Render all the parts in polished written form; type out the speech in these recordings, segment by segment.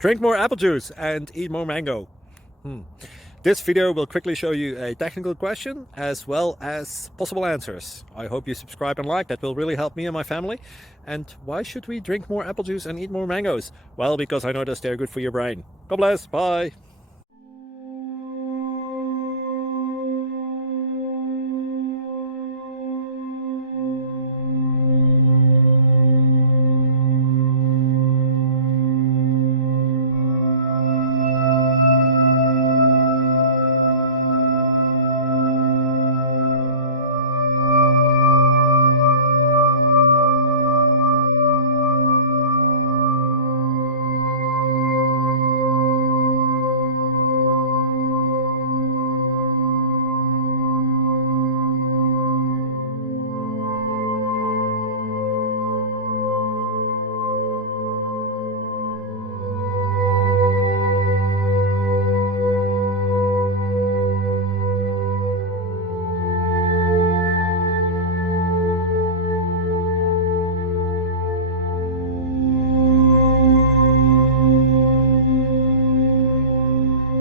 Drink more apple juice and eat more mango. This video will quickly show you a technical question as well as possible answers. I hope you subscribe and like, that will really help me and my family. And why should we drink more apple juice and eat more mangoes? Well, because I noticed they're good for your brain. God bless, bye.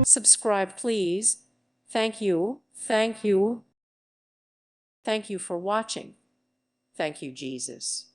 Subscribe, please. Thank you. Thank you. Thank you for watching. Thank you, Jesus.